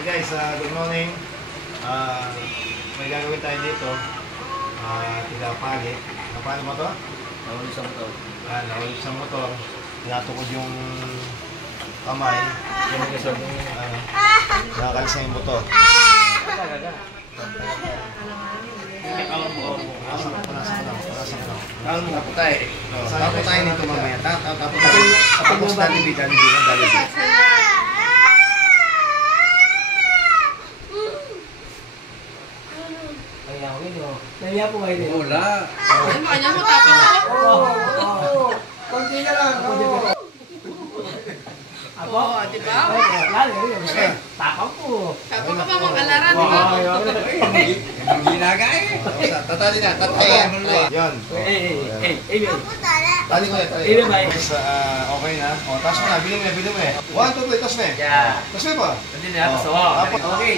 Hey guys, good morning. May gagawin tayo dito. Tinapali. Paano mo to? Nahulog sa motor. Nahulog sa motor. Natukod yung kamay. Nakakalisa yung motor. Kalau mo kaputay. Kaputay nito mamaya. Tapos Jollibee. Naya po kayo din. Wala. Ano kanya mo tapos ako? Oo. Konti na lang. Ako, di ba? Tapang po. Tapos ka pa mag-alaran, di ba? Ang ginaga eh. Tatali na. Tatay. Yan. Tali ko yan. Guys, okay na. O, taas mo na. Biling na. 1, 2, 3. Taas na eh. Taas na pa. Hindi na. Okay.